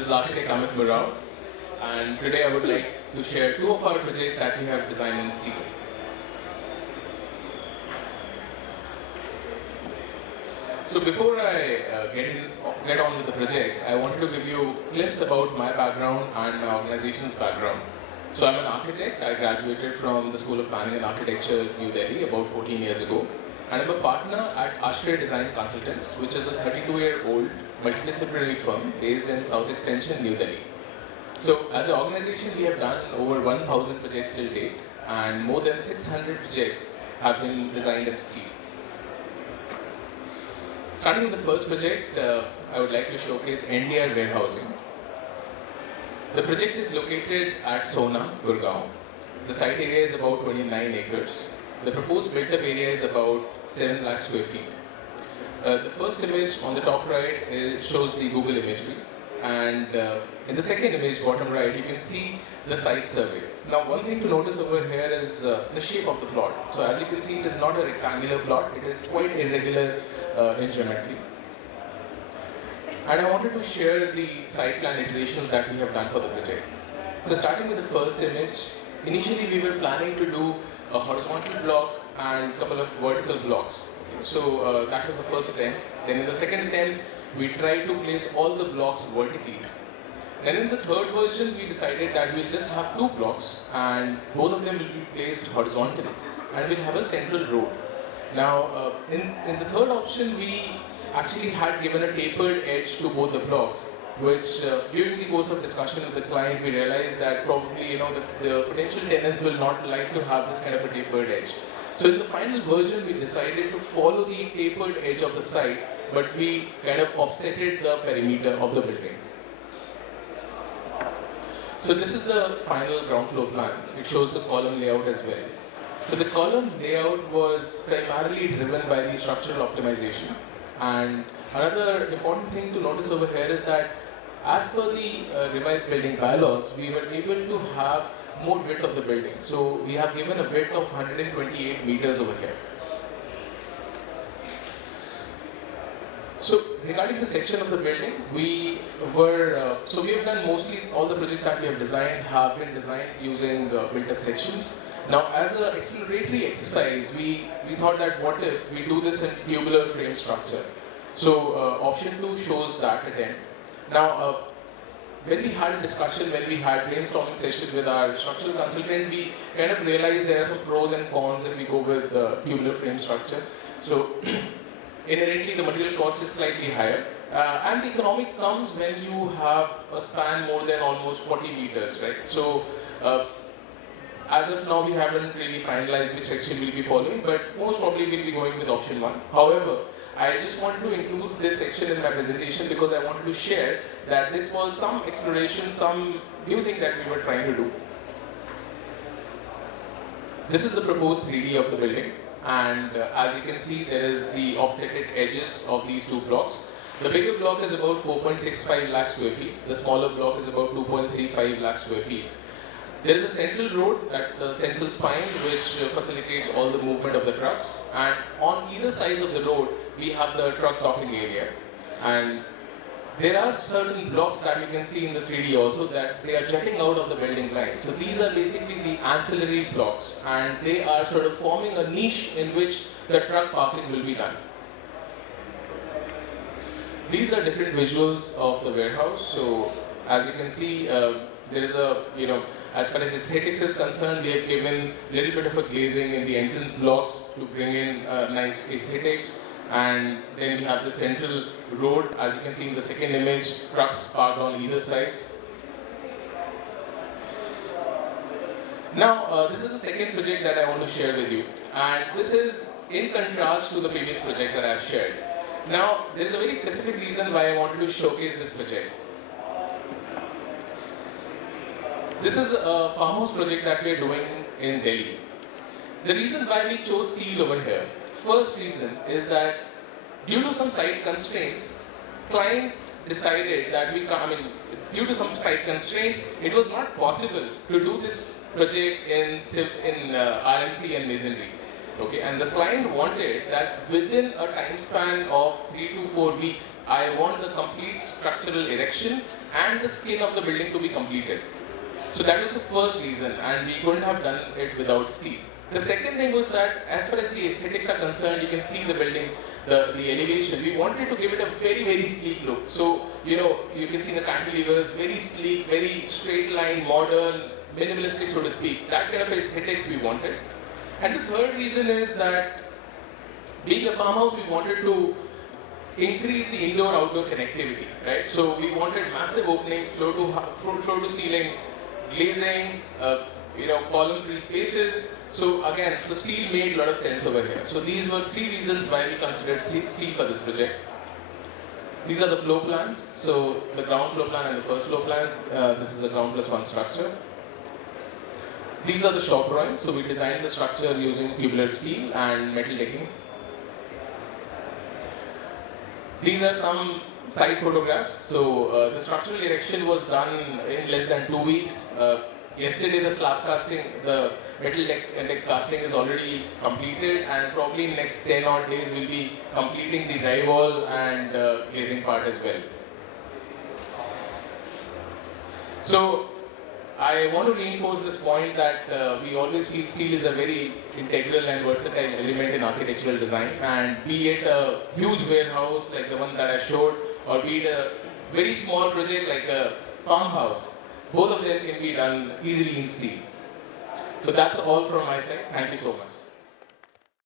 This is architect Amit Murao, and today I would like to share two of our projects that we have designed in steel. So before I get on with the projects, I wanted to give you a glimpse about my background and my organization's background. So I'm an architect. I graduated from the School of Planning and Architecture, New Delhi, about 14 years ago. And I'm a partner at Ashray Design Consultants, which is a 32-year-old multidisciplinary firm based in South Extension, New Delhi. So as an organization, we have done over 1,000 projects till date, and more than 600 projects have been designed in steel. Starting with the first project, I would like to showcase NDR warehousing. The project is located at Sona, Gurgaon. The site area is about 29 acres. The proposed built-up area is about 7 lakh square feet. The first image on the top right shows the Google imagery. And in the second image, bottom right, you can see the site survey. Now, one thing to notice over here is the shape of the plot. So as you can see, it is not a rectangular plot. It is quite irregular in geometry. And I wanted to share the site plan iterations that we have done for the project. So starting with the first image, initially we were planning to do a horizontal block and a couple of vertical blocks. So that was the first attempt. Then in the second attempt, we tried to place all the blocks vertically. Then in the third version, we decided that we'll just have two blocks and both of them will be placed horizontally and we'll have a central road. Now, in the third option, we actually had given a tapered edge to both the blocks, which during the course of discussion with the client, we realized that probably the potential tenants will not like to have this kind of a tapered edge. So in the final version, we decided to follow the tapered edge of the site, but we kind of offsetted the perimeter of the building. So this is the final ground floor plan. It shows the column layout as well. So the column layout was primarily driven by the structural optimization. And another important thing to notice over here is that as per the revised building bylaws, we were able to have more width of the building. So we have given a width of 128 meters over here. So regarding the section of the building, we have done mostly all the projects that we have designed have been designed using built-up sections. Now, as an exploratory exercise, we thought that what if we do this in tubular frame structure? So option 2 shows that attempt. Now, when we had a discussion, when we had brainstorming session with our structural consultant, we kind of realized there are some pros and cons if we go with the tubular frame structure. So inherently, the material cost is slightly higher. And the economic comes when you have a span more than almost 40 meters, right? So as of now, we haven't really finalized which section we'll be following, but most probably we'll be going with option 1. However, I just wanted to include this section in my presentation because I wanted to share that this was some exploration, some new thing that we were trying to do. This is the proposed 3D of the building, and as you can see, there is the offsetted edges of these two blocks. The bigger block is about 4.65 lakh square feet. The smaller block is about 2.35 lakh square feet. There is a central road, the central spine, which facilitates all the movement of the trucks. And on either sides of the road, we have the truck docking area. And there are certain blocks that you can see in the 3D also that they are jutting out of the building line. So these are basically the ancillary blocks, and they are sort of forming a niche in which the truck parking will be done. These are different visuals of the warehouse. So as you can see, there is a, as far as aesthetics is concerned, we have given a little bit of a glazing in the entrance blocks to bring in nice aesthetics. And then we have the central road, as you can see in the second image, trucks parked on either sides. Now, this is the second project that I want to share with you. And this is in contrast to the previous project that I have shared. Now, there is a very specific reason why I wanted to showcase this project. This is a farmhouse project that we are doing in Delhi. The reason why we chose steel over here, first reason is that due to some site constraints, client decided that due to some site constraints, it was not possible to do this project in RMC and masonry. Okay, and the client wanted that within a time span of 3 to 4 weeks, I want the complete structural erection and the skin of the building to be completed. So that was the first reason, and we couldn't have done it without steel. The second thing was that as far as the aesthetics are concerned, you can see the building, the elevation. We wanted to give it a very, very sleek look. So, you can see the cantilevers, very sleek, very straight line, modern, minimalistic, so to speak. That kind of aesthetics we wanted. And the third reason is that being a farmhouse, we wanted to increase the indoor-outdoor connectivity, right? So we wanted massive openings, floor to ceiling, glazing, column-free spaces. So again, steel made a lot of sense over here. So these were three reasons why we considered steel for this project. These are the floor plans. So the ground floor plan and the first floor plan. This is a ground plus one structure. These are the shop drawings. So we designed the structure using tubular steel and metal decking. These are some site photographs. So the structural erection was done in less than 2 weeks. Yesterday the slab casting, the metal deck casting is already completed, and probably in the next 10 odd days we'll be completing the drywall and glazing part as well. So I want to reinforce this point that we always feel steel is a very integral and versatile element in architectural design, and be it a huge warehouse like the one that I showed, or be it a very small project like a farmhouse, both of them can be done easily in steel. So that's all from my side. Thank you so much.